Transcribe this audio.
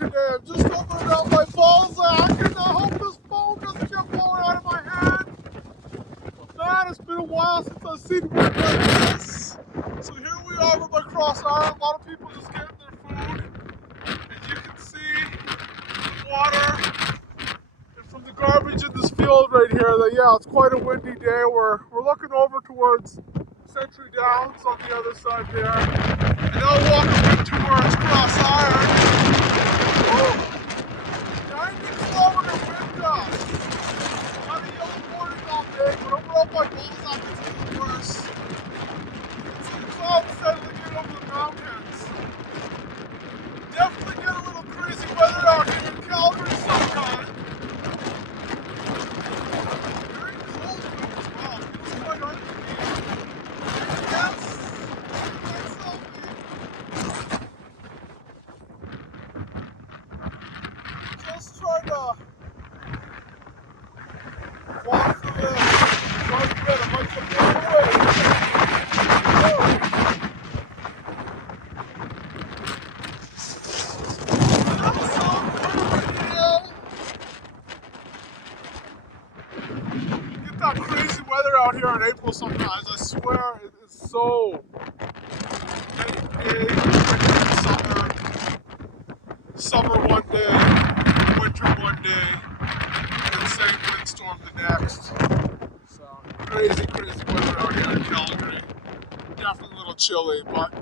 today. I'm just opening up my Balzac and I hope this phone doesn't get blown out of my hand. But man, it's been a while since I've seen wind like this. So here we are with my cross arm. A lot of people just getting their food. As you can see, the water and from the garbage in this field right here, that yeah, it's quite a windy day. We're looking over towards Century Downs on the other side there. And now walking towards Cross Iron. Woo! 90 kilometer wind gusts. Had a yellow warning all day, but over up my Balzac it's getting worse. See the clouds settling in over the mountains. Definitely get a little crazy weather out here in Calgary sometime. Very cold though as well. Feels quite arctic. Yes! That's something. Just trying to walk through this. Trying to get a bunch of people away. Get that crazy weather out here in April sometimes. I swear it is so summer one day, winter one day, and same windstorm the next. So crazy weather out here in Calgary. Definitely a little chilly, but